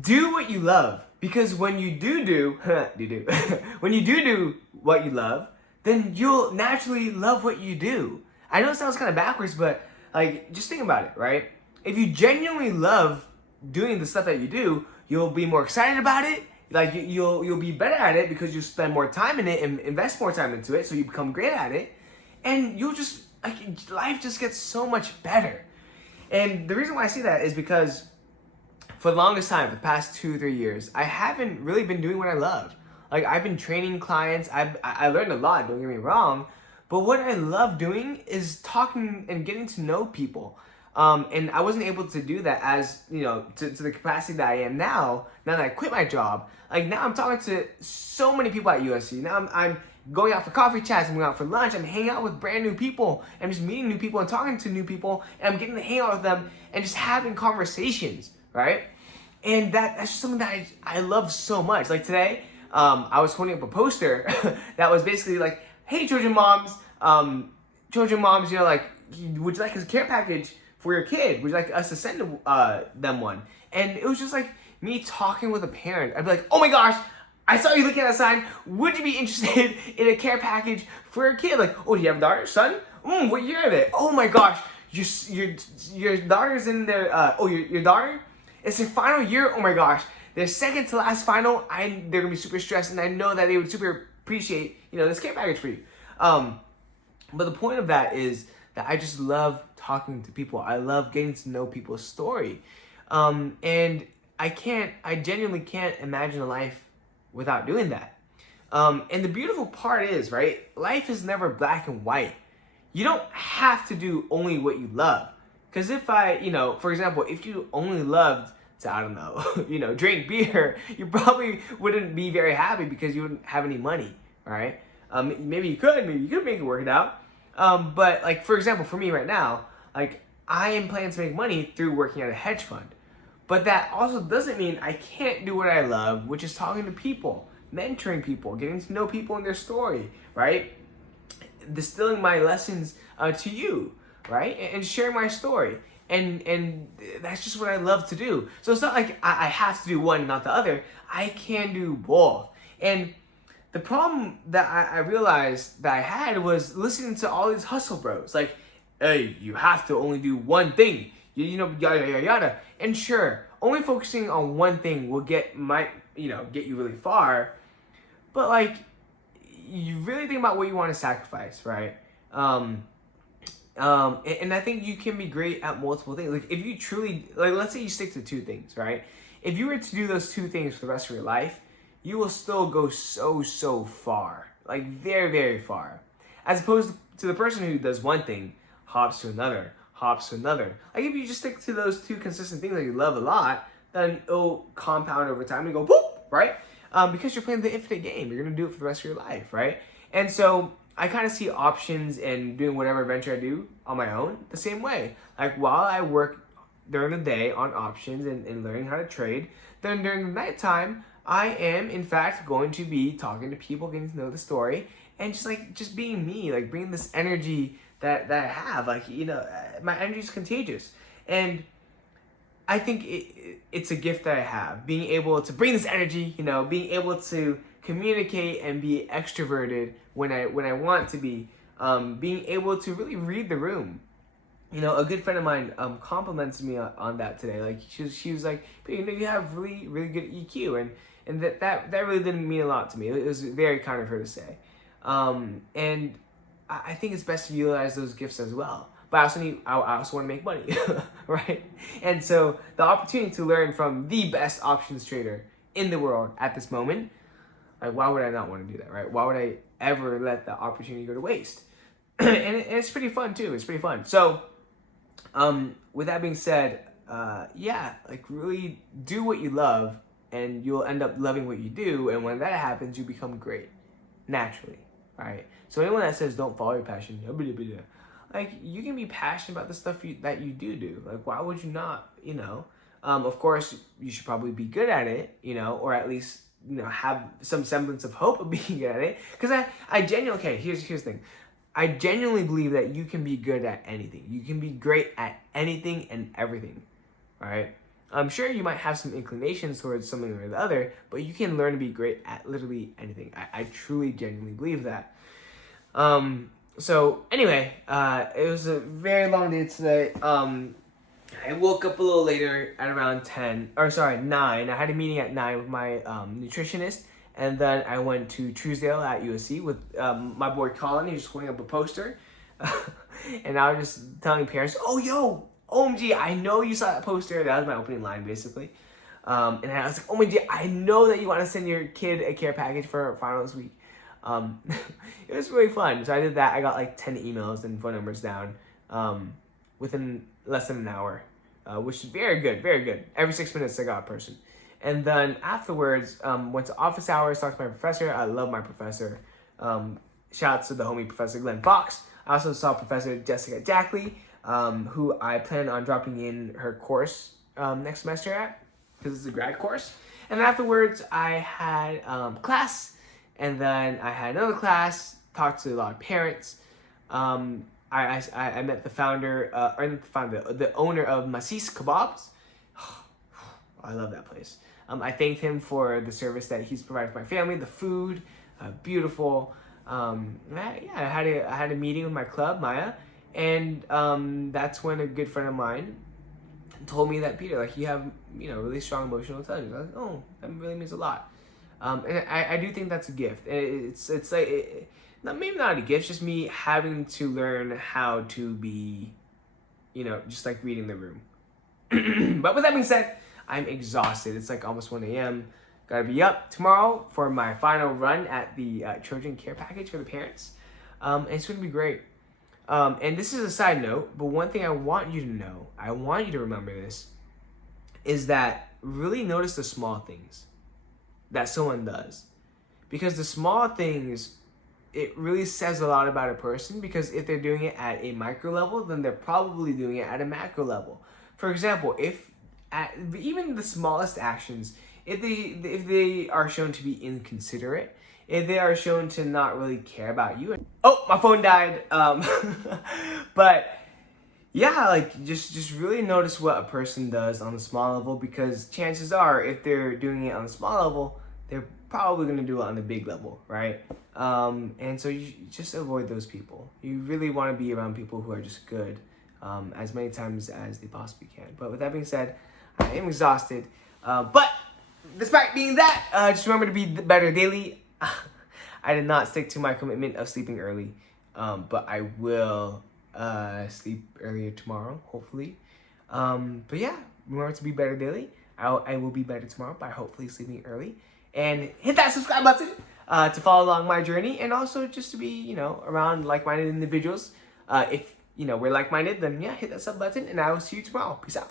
do what you love, because when you do when you do what you love, then you'll naturally love what you do. I know it sounds kind of backwards, but like, just think about it, right? If you genuinely love doing the stuff that you do, you'll be more excited about it. Like, you'll be better at it because you spend more time in it and invest more time into it, so you become great at it, and you'll just, like, life just gets so much better. And the reason why I say that is because for the longest time, for the past 2-3 years, I haven't really been doing what I love. Like, I've been training clients. I learned a lot, don't get me wrong. But what I love doing is talking and getting to know people. And I wasn't able to do that as, to the capacity that I am now that I quit my job. Like, now I'm talking to so many people at USC. Now I'm going out for coffee chats, I'm going out for lunch, I'm hanging out with brand new people, I'm just meeting new people and talking to new people, and I'm getting to hang out with them and just having conversations, right? And that's just something that I love so much. Like, today, I was holding up a poster that was basically like, hey, children moms, would you like a care package for your kid? Would you like us to send them one? And it was just like me talking with a parent. I'd be like, oh my gosh, I saw you looking at that sign. Would you be interested in a care package for your kid? Like, oh, do you have a daughter, son? What year are they? Oh my gosh, your daughter's in their, your daughter? It's their final year. Oh my gosh, their second to last final. They're gonna be super stressed, and I know that they would super appreciate, this care package for you. But the point of that is that I just love talking to people. I love getting to know people's story. And I genuinely can't imagine a life without doing that. And the beautiful part is, right, life is never black and white. You don't have to do only what you love. Because if for example, if you only loved to, I don't know, drink beer, you probably wouldn't be very happy because you wouldn't have any money, right? Maybe you could make it work it out. But like, for example, for me right now, like, I am planning to make money through working at a hedge fund. But that also doesn't mean I can't do what I love, which is talking to people, mentoring people, getting to know people and their story, right? Distilling my lessons to you, right? And sharing my story. And that's just what I love to do. So it's not like I have to do one, not the other. I can do both. And the problem that I realized that I had was listening to all these hustle bros. Like, hey, you have to only do one thing. Yada, yada, yada. And sure, only focusing on one thing will get you really far. But like, you really think about what you want to sacrifice, right? And I think you can be great at multiple things. Like, if you truly, like, let's say you stick to 2 things, right? If you were to do those 2 things for the rest of your life, you will still go so far, like very, very far. As opposed to the person who does one thing, hops to another. Like, if you just stick to those 2 consistent things that you love a lot, then it'll compound over time and go boop, right? Because you're playing the infinite game. You're gonna do it for the rest of your life, right? And so I kind of see options and doing whatever venture I do on my own the same way. Like, while I work during the day on options and learning how to trade, then during the nighttime, I am, in fact, going to be talking to people, getting to know the story, and just being me, like, bringing this energy that I have. Like, my energy is contagious. And I think it's a gift that I have, being able to bring this energy, being able to communicate and be extroverted when I want to be, being able to really read the room. A good friend of mine complimented me on that today. Like, she was like, you have really, really good EQ, and that really didn't mean a lot to me. It was very kind of her to say. And I think it's best to utilize those gifts as well. But I also want to make money, right? And so the opportunity to learn from the best options trader in the world at this moment, like, why would I not want to do that, right? Why would I ever let the opportunity go to waste? And it's pretty fun too. It's pretty fun. So, with that being said, like, really do what you love, and you'll end up loving what you do. And when that happens, you become great naturally, right? So anyone that says don't follow your passion, like, you can be passionate about the stuff that you do. Like, why would you not? Of course, you should probably be good at it, or at least have some semblance of hope of being good at it. Because I genuinely, okay, here's the thing. I genuinely believe that you can be good at anything. You can be great at anything and everything, right? I'm sure you might have some inclinations towards something or the other, but you can learn to be great at literally anything. I truly, genuinely believe that. So anyway, it was a very long day today. I woke up a little later at around 9. I had a meeting at 9 with my nutritionist, and then I went to Truesdale at USC with my boy Colin. He was just holding up a poster, and I was just telling parents, "Oh, yo, OMG, I know you saw that poster." That was my opening line, basically. And I was like, "OMG, I know that you want to send your kid a care package for finals week." It was really fun. So I did that. I got like 10 emails and phone numbers down within less than an hour, which is very good, very good. Every 6 minutes I got a person. And then afterwards, went to office hours, talked to my professor. I love my professor. Shout out to the homie Professor Glenn Fox. I also saw Professor Jessica Jackley, who I plan on dropping in her course next semester at, because it's a grad course. And afterwards, I had class, and then I had another class, talked to a lot of parents. I met the the owner of Masis Kebabs. I love that place. I thanked him for the service that he's provided for my family, the food, beautiful. I had a meeting with my club, Maya, and that's when a good friend of mine told me that, Peter, like, you have, really strong emotional intelligence. I was like, oh, that really means a lot. And I do think that's a gift. It's like, maybe not a gift, just me having to learn how to be, just like reading the room. But with that being said, I'm exhausted. It's like almost 1 a.m. Gotta be up tomorrow for my final run at the Trojan Care Package for the parents. And it's gonna be great. And this is a side note, but one thing I want you to know, I want you to remember this, is that really notice the small things that someone does. Because the small things, it really says a lot about a person, because if they're doing it at a micro level, then they're probably doing it at a macro level. For example, even the smallest actions, if they are shown to be inconsiderate, if they are shown to not really care about you. Oh, my phone died. But yeah, like just really notice what a person does on the small level, because chances are, if they're doing it on the small level, they're probably gonna do it on the big level, right? And so you just avoid those people. You really want to be around people who are just good, as many times as they possibly can. But with that being said, I am exhausted. But despite being that, just remember to be better daily. I did not stick to my commitment of sleeping early, but I will sleep earlier tomorrow, hopefully. But yeah, remember to be better daily. I will be better tomorrow by hopefully sleeping early. And hit that subscribe button to follow along my journey, and also just to be, around like-minded individuals. If, we're like-minded, then yeah, hit that sub button, and I will see you tomorrow. Peace out.